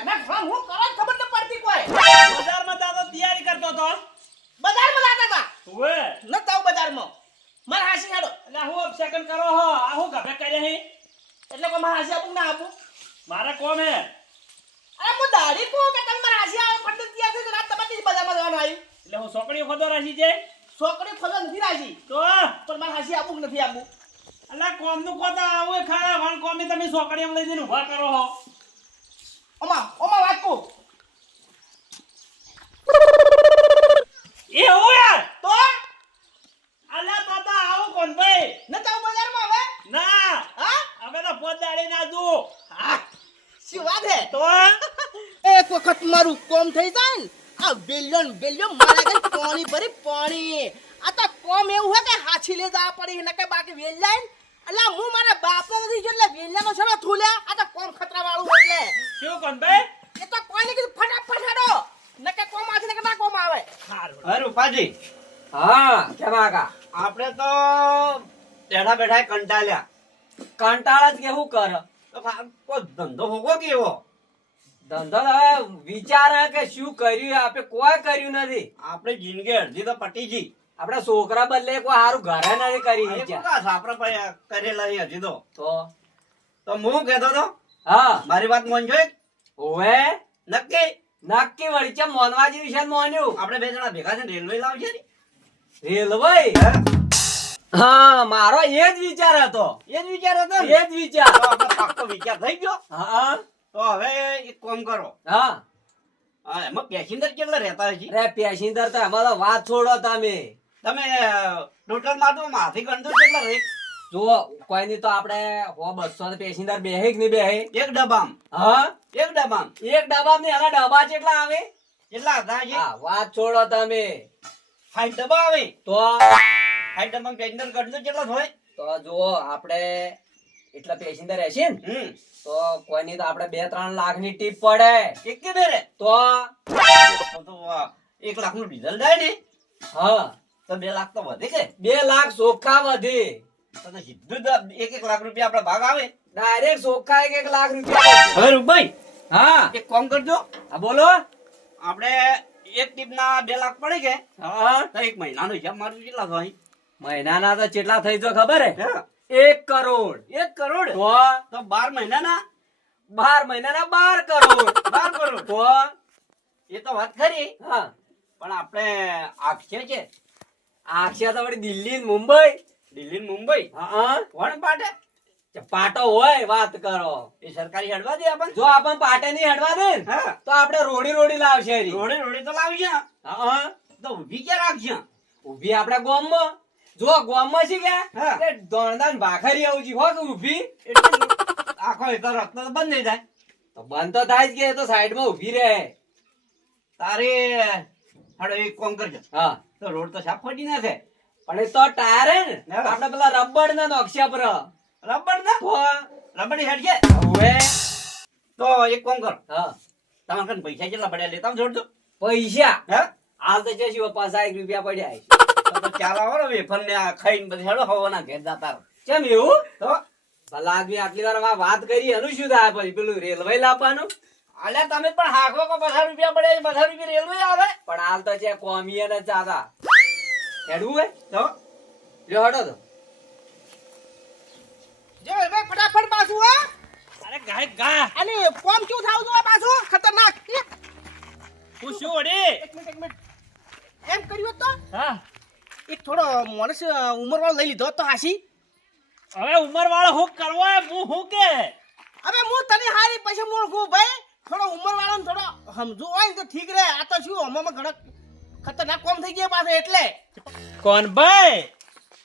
ઘરના ઘણા હું કરો ખબર ન પડતી કોઈ બજારમાં જાતો તૈયારી કરતો તો બજારમાં લાતા હતા ઓએ ન તાવ બજારમાં માર હાસી હાડો એટલે હું સેકન્ડ કરો હો આ હું ગભે કરે હે એટલે કોઈ માર હાસી આપું ના આપું મારે કોમ હે અરે હું દાડી કો કે તમે માર હાસી આવે પડ તૈયાર થઈ તો રાત તમારી બજારમાં જવાનું આવ્યું એટલે હું છોકરીઓ ખોદો રાશી છે છોકરી ફોન નથી રાજી તો પણ માર હાસી આપું કે નથી આપું અલા કોમ નું ખોદા આવું ખરા વણ કોમે તમે છોકરીઓ લઈ જઈને ઉભા કરો હો ઓમાં વાત કો એ ઓય તો અલા બાબા આવો કોણ ભાઈ ન તાવ બજારમાં હવે ના હા હવે તો પોદાડી ના દુ હા શું વાત હે તો એક વખત મારું કોમ થઈ જાય ને આ બેલ્યોન મારા ઘર પાણી ભરી પાણી આ તો કોમ એવું હે કે હાછી લે જા પડી ને કે બાકી વેલ જાય એટલે હું મારા બાપો નથી એટલે વેલ્યાનો છરો થૂલ્યા આ તો કોમ ખતરા વાળું એટલે શું કોણ ભાઈ એ તો કોઈને કીધું ફટાફટ હેડો ને કે કોમ આથી ને કે ના કોમ આવે હારું અરે રૂપાજી હા કેમ આગા આપણે તો બેઠા બેઠા કંટાળ્યા કંટાળા જ કેવું કર તો કોઈ ધંધો હોગો કેવો ધંધો તો હવે વિચાર હે કે શું કર્યું આપણે કોઈ કર્યું નથી આપણે જિંદગી અડધી તો પટી ગઈ આપણે છોકરા બદલે કોઈ સારું ઘરે નથી કરી વિચાર આપણે કરેલા છે હજી તો તો હું કહેતો તો હા મારી વાત મોનજો ઓવે નક્કી નક્કી વળી છે મોનવાજી વિશે મોન્યું આપણે બે જણા ભેગા છે રેલવે લાવશે ને રેલવે હા મારો એ જ વિચાર હતો એ જ વિચાર હતો ને? એ જ વિચાર તો આપણે પાક્કો વિચાર થઈ ગયો હા તો હવે એક કામ કરો હા હા, એમાં પેસેન્જર કેટલા રહેતા હશે અરે પેસેન્જર તો એમાં તો વાત છોડો તમે તમે ટોટલ માં તો માથી ગણતો કેટલા રહે જો કોઈ નહીં તો આપણે 200 પેસેન્જર બેહે કે નહીં બેહે એક ડબ્બામાં હા એક ડબ્બામાં એક ડબ્બા ને એના ડબ્બા કેટલા આવે કેટલા હતા છે હા વાત છોડો તમે 60 ડબ્બા આવે તો 60 ડબ્બામાં પેસેન્જર ગણતો કેટલા હોય તો જો આપણે એટલા પેસેન્જર હશે ને તો કોઈ નહીં તો આપણે 2-3 લાખ ની ટીપ પડે એક કે બે રે તો તો 1 લાખ નું ડીઝલ જાય ને હા તો 2 લાખ તો વધે કે 2 લાખ ચોખ્ખા વધી તો સીધું 1 લાખ રૂપિયા આપડા ભાગ આવે ડાયરેક્ટ ચોખ્ખા 1 લાખ રૂપિયા હવે રૂપભાઈ હા એક કામ કરજો હા બોલો આપણે એક ટીપ ના 2 લાખ પડે કે હા તો એક મહિનાનો હિસાબ મારું કેટલા થાય મહિનાના તો કેટલા થઈ જો ખબર હે હા 1 કરોડ 1 કરોડ તો તો 12 મહિનાના 12 મહિનાના 12 કરોડ 12 કરોડ તો એ તો વાત ખરી હા પણ આપણે આખે છે આખિયા તો વળી દિલ્હી ને મુંબઈ દિલ્હી ને મુંબઈ હા વણ પાટે પાટો હોય વાત કરો એ સરકારી હડવા દે આપણને જો આપણ પાટે નહીં હડવા દે ને હા તો આપણે રોડી લાવશે રી. રોડે રોડે તો લાવશે હા તો ઊભી ક્યાં રાખશે ઊભી આપણે ગોમમાં જો ગોમમાં છે કે હા. તે દોણદાન ભાખરી આવું છે હો કે ઊભી એટલે આખો એ તો રસ્તો તો બંધ નહીં થાય તો બંધ તો થાય જ કે એ તો સાઈડમાં ઊભી રહે તારે હાડો એક કામ કરજો હા તો રોડ તો સાફ ફટી નાખે પણ એ તો ટાયર હે ને હા. આપણે પેલા રબડ ના નકશા પર રબર ના તો રબડી હેડ છે હવે તો એક કામ કરો હા તમારે કને પૈસા કેટલા પડ્યા લેતા જોડજો પૈસા હે હાલ તો છે શું 50 રૂપિયા પડ્યા છે. તો ચાલ આવો ને વેફર ને આ ખાઈને પછી હેડો હવાના ઘેર જતા રહો. કેમ એવું તો ભલા આદમી આટલી વાર વાત કરી એનું શું થાય પછી પેલું રેલવે લાવવાનું અલ્યા તમે પણ હાકો કો 50 રૂપિયા પડ્યા 50 રૂપિયા રેલવે આવે પણ હાલ તો છે કોમીએ ને ચાતા હેડવું હે તો લ્યો હટો તો જો હવે ફટાફટ પાછું હા અરે ગાય ગા અને કોમ કેવું થાવ જો પાછું ખતરનાક હું શું વડી એક મિનિટ એમ કર્યું તો હા એક થોડો માણસ ઉંમર વાળો લઈ લીધો તો હાસી હવે ઉંમર વાળો હું કરવો હે હું હું કે હવે હું તને હારી પછી મોળખું ભાઈ થોડો ઉંમર વાળો ને થોડો સમજુ હોય ને તો ઠીક રહે આ તો શું હમણાં ઘણા ખતરનાક કોમ થઈ ગયા પાછો એટલે કોણ ભાઈ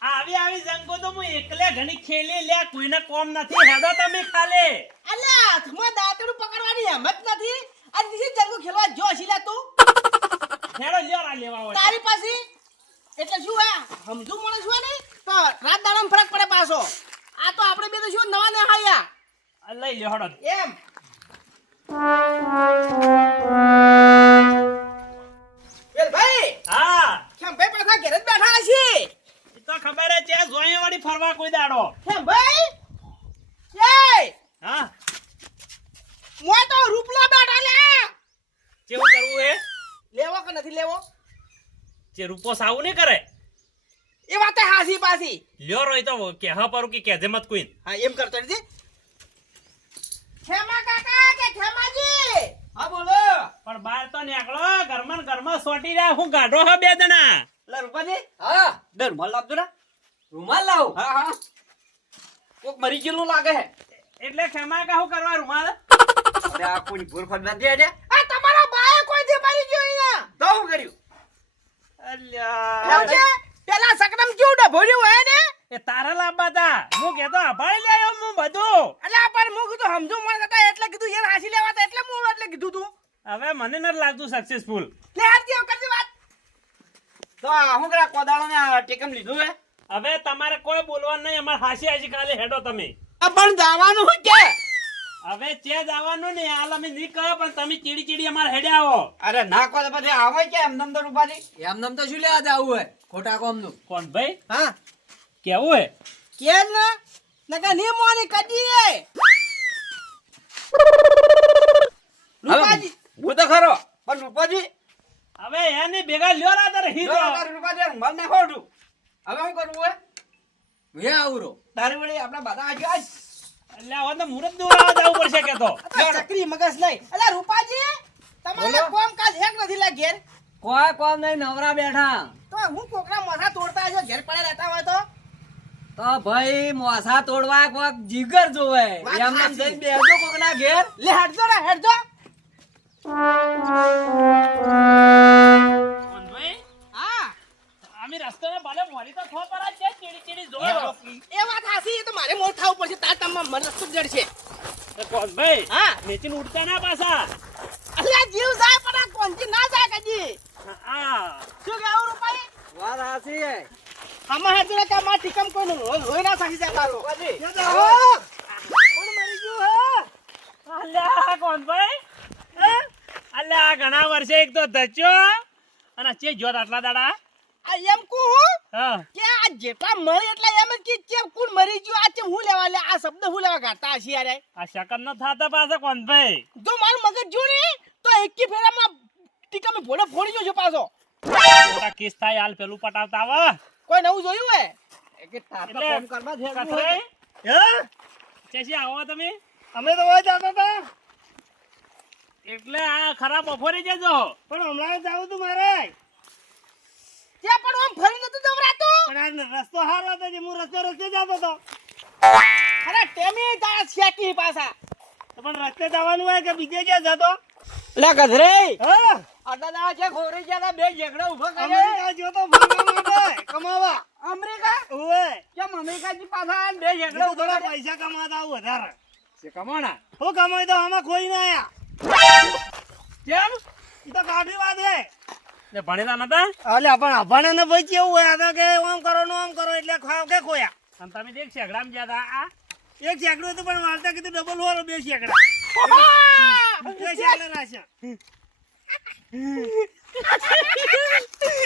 આવી જંગો તો હું એકલે ઘણી ખેલી લ્યા કોઈને કોમ નથી હેડો તમે ખાલે અલ્યા હાથમાં દાંતડું પકડવાની હિંમત નથી આ દીસી જંગુ ખેલવા જો હસીલા તું હેડો લ્યો રા લેવા હોય તારી પાસે એટલે શું હે સમજુ માણસ હોય ને તો રાત દાડામાં ફરક પડે પાછો આ તો આપણે બે તો શું નવા ને હાયા આ લઈ લ્યો હેડો એમ વેલ ભાઈ હા કેમ ભાઈ પાછા ઘરે જ બેઠા છે એ તો ખબર હે છે જોઈ વાળી ફરવા કોઈ દાડો કેમ ભાઈ એ હા મોય તો રૂપલા બેઠા લે નથી લેવો જે રૂપો સાવું નહીં કરે એ વાત હાસી પાસી લ્યો રોય તો કે હા પરું કે કેજે મત કોઈ હા એમ કરતો રહેજે ખેમા કાકા કે ખેમાજી હા બોલો પણ બહાર તો નીકળો ઘરમાં ને ઘરમાં સોટી રહ્યા હું ગાઢો હા બે જણા લા રૂપાજી હા દર મલ લાવજો ને રૂમાલ લાવ હા હા કોક મરી ગયેલું લાગે હે એટલે ખેમા કા હું કરવા રૂમાલ અરે આ કોની ભૂલ ફટ ના દે આ તમારા બાએ કોઈ દે મારી ગયો અહીંયા તો હું કર્યું અલ્યા એવું છે પેલા સકડમ કેવું ડભોડ્યું હે ને એ તારા લાંબા તા હું કેતો અભાઈ લે આવ્યો હું બધું અલ્યા પણ હું કીધું સમજુ મને હતા એટલે કીધું યાર હાસી લેવા તા એટલે હું એટલે કીધું તું હવે મને નથી લાગતું સક્સેસફુલ લે હારજી કરતી વાત તો હું કરા કોદાળો ને ટેકમ લીધું હે હવે તમારે કોઈ બોલવાનું નહીં અમાર હાસી હાસી કાલે હેડો તમે પણ જવાનું હોય કે હવે ચે જવાનું ને હાલ અમે નહીં કહો પણ તમે ચીડી ચીડી અમારે હેડે આવો અરે ના કોઈ પછી આવે કે એમ નમ તો રૂપાજી એમ નમ તો શું લેવા જાવું હે ખોટા કોમનું કોણ ભાઈ હા કેવું હે કે ને નકા ની મોની કદી એ રૂપાજી હું તો ખરો પણ રૂપાજી હવે એની ભેગા લ્યો રા તારે હીરો રૂપાજી મલ ને ખોડું હવે હું કરવું હે હે આવરો તારી વળી આપણા બધા આજે આજ એટલે હવે તો મુહૂર્ત દોરાવા જવું પડશે કે તો આ ચકરી મગજ નહીં અલ્યા રૂપાજી તમારે કોમ કાજ હેક નથી લે ઘેર કોઈ કોમ નહીં નવરા બેઠા તો હું કોકરા મથા તોડતા જો ઘેર પડ્યા રહેતા હોય તો તો ભાઈ મોસા તોડવા કોક જીગર જોવે વાત એમ નામ સાચી. જઈને બેસજો કોકના ઘેર લે હેડજો ને હેડજો કોણ ભાઈ હા અમે રસ્તામાં ભલે મોરી તો ખો પર જ છે ચીડી ચીડી જો એ વાત હાસી એ તો મારે મોર થાવું પડશે તાર તમામ મને રસ્તો જડશે કોણ ભાઈ હા નીચે ઉડતા ના પાછા અલ્યા જીવ જાય પણ આ કોણથી ના જાય કદી હા શું કેવું રૂપાઈ વાત હાચી હે આમાં હેડજો ને કે માર ઠીકમ કોઈનું રોઈ ના સકી જાય તારો કોણ મરી ગયું હે અલ્યા કોણ ભાઈ હે? અલ્યા આ ઘણા વર્ષે એક તો ધચ્યો અને ચે જોત આટલા દાડા આ એમ કહું હા કે આ જેટલા મરી એટલે એમ જ કે ચેમ કોણ મરી ગયું આ ચેમ હું લેવા લે આ શબ્દ હું લેવા ગાતા હશે યાર આ શકન ન થાતા પાછા કોણ ભાઈ જો મારું મગજ જોડી તો એકી ફેરામાં ટીકા મે ભોળે ફોડી જો પાછો મોટા કિસ થાય હાલ પેલું પટાવતા આવા કોઈ નવું જોયું હે કે તાર તો એટલે કોમ કરવા છે કથરાઈ? ચેસી આવો તમે અમે તો હોય જતા હતા એટલે આ ખરા બપોરે જજો પણ હમણાં જાવ તું મારે ત્યાં પણ આમ ફરી નતું જવરાતો પણ આ રસ્તો હારો હતો જે હું રસ્તે જતો હતો અરે ટેમી તારા શેકી પાછા તો પણ રસ્તે જવાનું હોય કે બીજે ક્યાં જતો લે ગધરે હા આટલા દાડા છે ખોરી ગયા બે ઝઘડા ઉભા અમેરિકા જોતો ભણવા માટે કમાવા અમેરિકા ઓએ કેમ અમેરિકાથી પાછા બે ઝઘડા થોડા ઉભા પૈસા કમાતા આવું વધારે છે કમોણા હું કમાઈ તો આમાં ખોઈ ના આયા કેમ ઈ તો કાઢી વાત હે ને ભણેલા નતા અલે પણ અભાણે ને ભાઈ કેવું હોય આ તો કે ઓમ કરો ને ઓમ કરો એટલે ખાવ કે ખોયા અને તમે દેખ શેગડામ જ્યાં હતા આ એક સેકડું હતું પણ વાળતા કીધું ડબલ વાળો બે સેકડા બે સેકડા રાખ્યા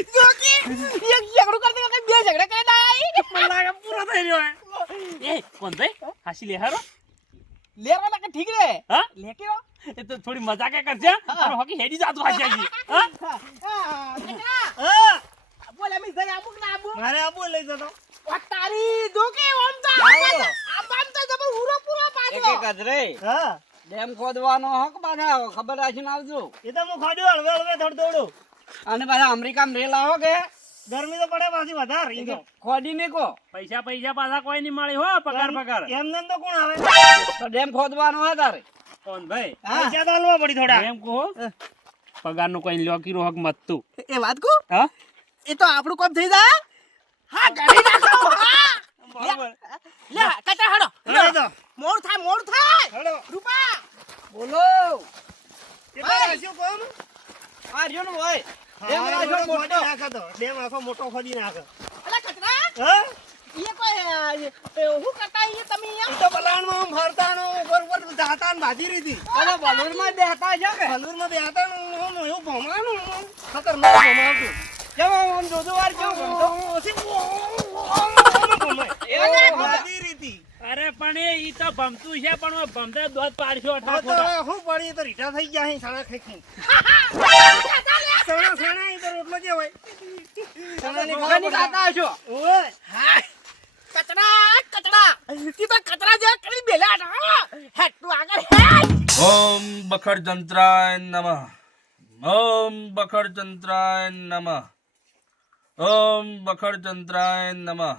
જોકી એક ઝઘડું કરતે કરતે બે ઝઘડા કરી નાઈ મને લાગે પૂરો થઈ રહ્યો હે એ કોણ ભાઈ હાસી લે હારો લેવા લાગે ઠીક રે હા લે કે એ તો થોડી મજાક કરજે અને હોકી હેડી જાતું હાસી હાસી હા હા બોલ અમે જઈ આબુ કે ના આબુ મારે આપો લઈ જતો ઓ તારી જોકી ઓમ તો આબામ તો જબર હુરો પૂરો પાછો ગધરે હા ડેમ ખોદવાનો હક પાછા ખબર રાખીને આવજો એ તો હું ખાડ્યું હળવે હળવે થોડું થોડું અને પાછા અમેરિકામાં રેલ આવો કે ગરમી તો પડે પાછી વધારે ઈ તો ખોદી ને કો પૈસા પૈસા પાછા કોઈ નહીં મળી હો પગાર પગાર એમને તો કોણ આવે તો ડેમ ખોદવાનો હે તારે કોણ ભાઈ પૈસા તો હાલવા પડી થોડા એમ કહો પગાર નું કોઈ લોકી હક મત તું એ વાત કો હા એ તો આપણું કામ થઈ જાય હા ગાડી નાખો હા બરોબર લે કટા હડો હળો તો મોડ થાય હળો રૂપા બોલો કેટલા રાખ્યો કોમ આ રહ્યો ને ભાઈ ડેમ ડેમ આખો રાખ્યો ખોદી મોટો. નાખે તો ડેમ આખો મોટો ખોદી નાખે અલા કચરા હા ये કોઈ હું કરતા ये તમે ઈ અહીંયા તો બલાણમાં આમ ફરતાનો ઉપર ઉપર જાતા ને ભાજી રહી હતી અને બલૂરમાં બેઠા છે કે હલૂરમાં બેહતા ને આમ એવું ભમાવાનું આમ ખતરનાક ભમાવતું કેમ આમ જોજો વાર કેવું ગમતો? ભમાય ભાજી રહી હતી અરે પણ એ ઈ તો ભમતું છે પણ ભમતા દોત પાડશો તો અઠા ખોટા શું પડી તો રીટા થઈ ગયા અહીં સાડા ખાઈ ખાઈને સણા સણા એ તો રોટલો જે હોય સણાની ચોખાની ખાતા હશો. ઓય હાય. કચરા કચરા તીમાં કચરા જે કરી બેલા હતા. હેડ તું આગળ હેડ. ઓમ બખડ જંત્રાય નમઃ. ઓમ બખડ જંત્રાય નમઃ. ઓમ બખડ જંત્રાય નમઃ.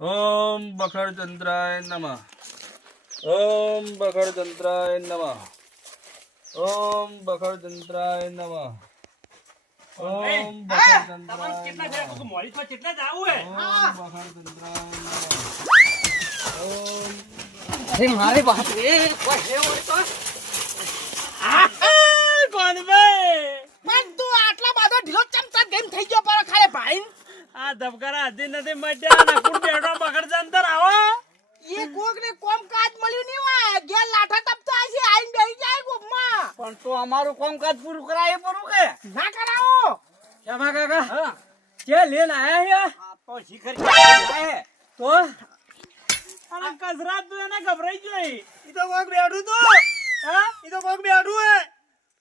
ઓમ બખડ જંત્રાય નમઃ. ઓમ બખડ જંત્રાય નમઃ. ઓમ બખડ જંત્રાય નમઃ. ઓમ બખડ તમારે જંત્રાય કેટલા નમઃ. છે? કોઈ મોડી પર કેટલા જ આવું હે? ઓમ બખડ જંત્રાય નમઃ. ઓમ અરે મારી બાપ રે કોઈ હે હોય તો કોણભાઈ પણ તું આટલા બધો ઢીલો ચમચા ગેમ થઈ ગયો પર ખાલે ભાઈ આ ધબકારા હાથી નથી મટ્યા ને કુડ બેઠો બખડ જંતર આવો એ કોક ને કોમ કાજ મળ્યું નહીં હોય ગેર લાઠા તપતા હશે આઈને બેહી જાય ગોમમાં પણ તો અમારું કામકાજ પૂરું કરાય પૂરું કે ના કરાવો કેમાં કાકા જે લેન આયા હે તો શિખર તો અને કસરાત તું એને ગભરાઈ જોઈ ઈ તો કોક બેઠું તો હા ઈ તો કોક બેઠું હે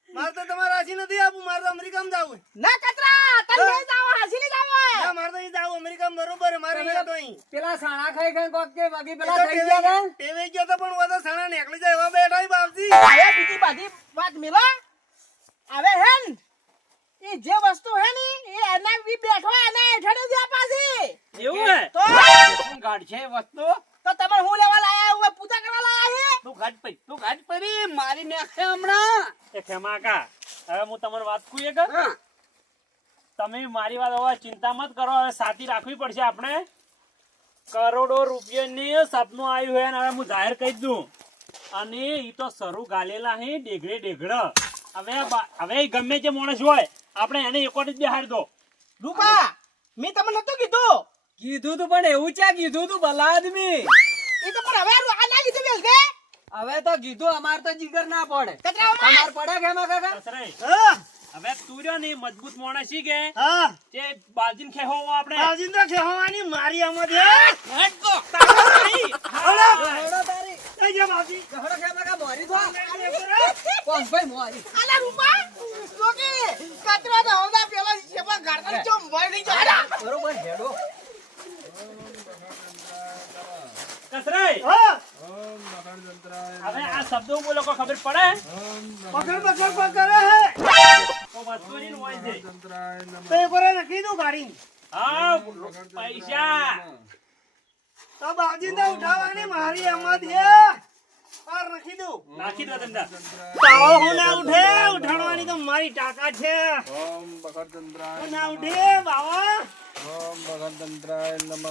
માર તો તમારે રાશી નથી આપું માર તો અમેરિકામાં જાવું ના કતરા તને લઈ જાવ હાસી લઈ જાવ ના માર તો ઈ જાવું અમેરિકામાં બરોબર હે, મારે અહીંયા તો અહીં પેલા સાણા ખાઈ ગઈ કોક કે બાકી ઈ તો ટેવે ગયો તો પણ વાતો સાણા નીકળી જાય એવા બેઠા હી બાપજી હવે બીજી બધી વાત મેલો હવે હેન એ જે વસ્તુ હે ને એ એના બી બેઠો એના હેઠળ જ પાછી એવું હે તો ગાઢ છે વસ્તુ તો તમે હું લેવા લાયા હું પૂજા કરવા લાયા તું ગાઢ પડી મારી નાખે હમણાં એ ખેમાકા હવે હું તમને વાત કહું એક તમે મારી વાત હવે ચિંતા મત કરો હવે સાથી રાખવી પડશે આપણે કરોડો રૂપિયાની સપનું આવ્યું હે ને હવે હું જાહેર કહી દઉં અને ઈ તો સરું ગાલેલા હે ડેગડે હવે ગમે તે માણસ હોય આપણે એને એકોટ જ બેહાડી દો રૂપા મેં તમને નતું કીધું કીધું તું પણ એવું ચા કીધું તું ભલા આદમી એ તો પણ હવે આ ના કીધું બેલ કે હવે તો કીધું અમાર તો જીગર ના પડે કતરા તમાર પડે કે એમાં કાકા સસરાઈ, હા હવે તું રહ્યો ને મજબૂત માણસ છી કે હા જે બાજીને ખેહો આપણે બાજીંદા ખેવાની મારી આમાં દે હેડ તો હેડો તારી એ જે બાજી હેડો કે કાકા મોરી તો કોણ ભાઈ મોરી આલા રૂપા તો કે કતરા તો હોંદા પેલા જેવા ગાડતા ચો મળી જાય બરોબર હેડો કસરાઈ, હા ઓમ બખડ જંત્રાય હવે આ શબ્દો બોલો કોઈ ખબર પડે ઓમ પકડ કરે હે તો વસ્તુની હોય છે જંત્રાય નમઃ. તો એ પર લખી દઉં ગાડી હા પૈસા તો બાજીંદા ઉઠાવવાની મારી આમાં દે પાર લખી દઉં નાખી દો તમને તાવો હું ના ઉઠે ઉઠાડવાની તો મારી તાકાત છે ઓમ બખડ જંત્રાય ના ઉઠે બાવા ઓમ બખડ જંત્રાય નમઃ.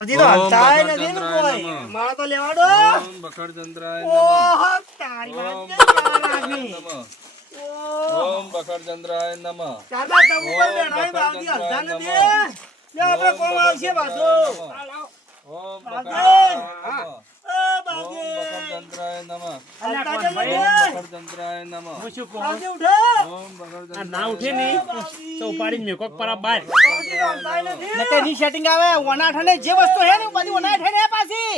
હજી તો હલતાય નથી ને કોઈ મારા તો લેવા દો ઓમ બખડ જંત્રાય નમઃ. ઓહો તારી વાત છે તારી નમઃ. ઓહ ઓમ બખડ જંત્રાય નમઃ. ચાબા તબુ પર બેઠા બાવજી હલતા નથી લે આપણે કોમ આવશે પાછો ઓમ બાજે. બખડ જંત્રાય નમઃ. એ ઓમ બાવજી બખડ જંત્રાય નમઃ. હલતા કોણ ભાઈ? જઈએ બખડ જંત્રાય નમઃ. હું શું કહું બાવજી ઉઠે ઓમ બખડ આ જંત્રાય ના ઉઠે નહીં તો ઉપાડીને મેકો પરા બહાર બાવજી તો હલતાય નથી નકરની સેટિંગ આવે ઓના ઠંડે જે વસ્તુ હે ને બધી ઓના ઠંડે હે પાછી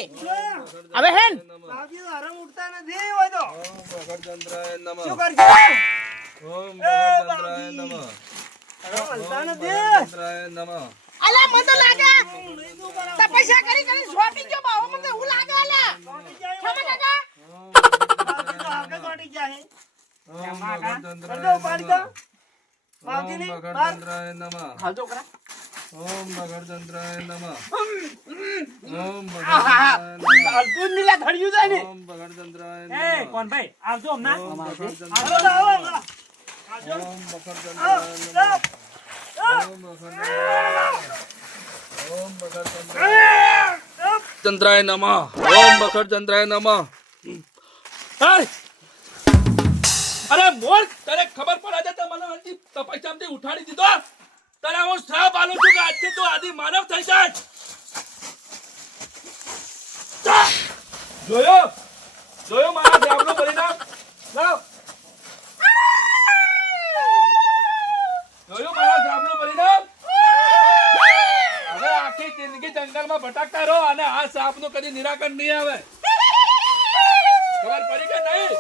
હવે હેન બાવજી તો હરમ ઉઠતા નથી હોય તો ઓમ બખડ જંત્રાય નમઃ. શું કરશે ઓમ બખડ જંત્રાય નમઃ. હરમ હલતા ઓમ નથી બખડ જંત્રાય નમઃ. અલા મને તો લાગે તપસ્યા કરી કરી છોટી ગયો બાવો મને એવું લાગે અલા ખબર કાકા ઓમ બાવજી તો આગળ ચોંટી જાય બખડ કર જંત્રાય દો પાડી દો નમઃ. બાવજી ઓમ ની બખડ બાર જંત્રાય નમઃ. હાલ તો કરા ઓમ બખડ જંત્રાય નમઃ. ઓમ બખડ જંત્રાય નમઃ. હાલતું જ નીલા ધડ્યું જાય ને ઓમ બખડ જંત્રાય એ નમઃ. કોણ ભાઈ આવજો હમણાં ઓમ બખડ જંત્રાય આવો તો આવો ઓમ બખડ જંત્રાય નમઃ. ઓમ બખડ ઓમ બખડ જંત્રાય નમઃ. ઓમ બખડ જંત્રાય નમઃ. હાય! અરે મોર તને ખબર પડે છે તે મને હજી તપસ્યામાંથી ઉઠાડી દીધો તને હું શ્રાપ આલું છું કે આજથી તું આદિ માનવ થઈ જાય જા! જોયો મારા શ્રાપનું પરિણામ લાવ જોયું મારા શ્રાપનું પરિણામ હવે આખી જિંદગી જંગલમાં ભટકતા રહો અને આ શ્રાપનું કદી નિરાકરણ નહીં આવે ખબર પડી કે નહીં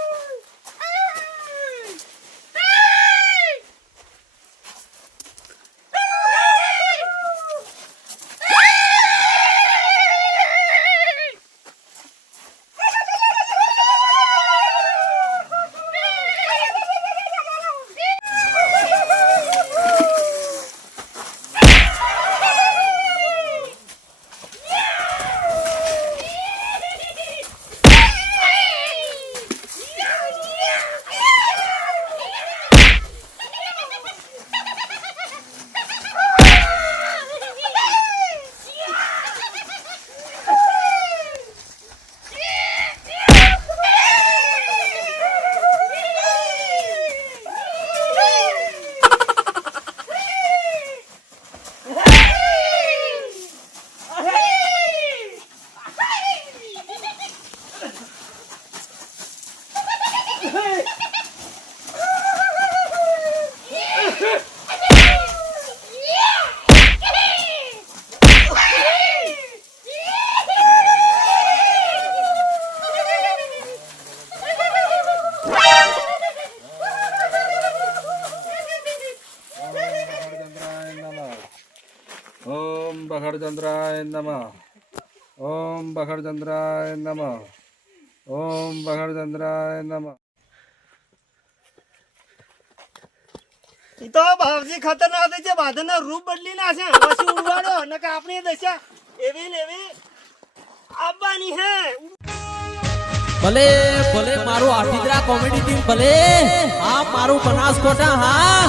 બખડચંદ્રાય નમઃ. ઓમ બખડચંદ્રાય નમઃ. ઓમ બખડચંદ્રાય નમઃ. ઈ તો બાપજી ખતરનાક થઈ છે બાધરના રૂપ બદલી નાખે પછી ઉડવાડો નકર આપણી દશા એવી ને એવી આવવાની હે ભલે ભલે મારું આઠીદરા કોમેડી ટીમ ભલે હા મારું બનાસકોટા હા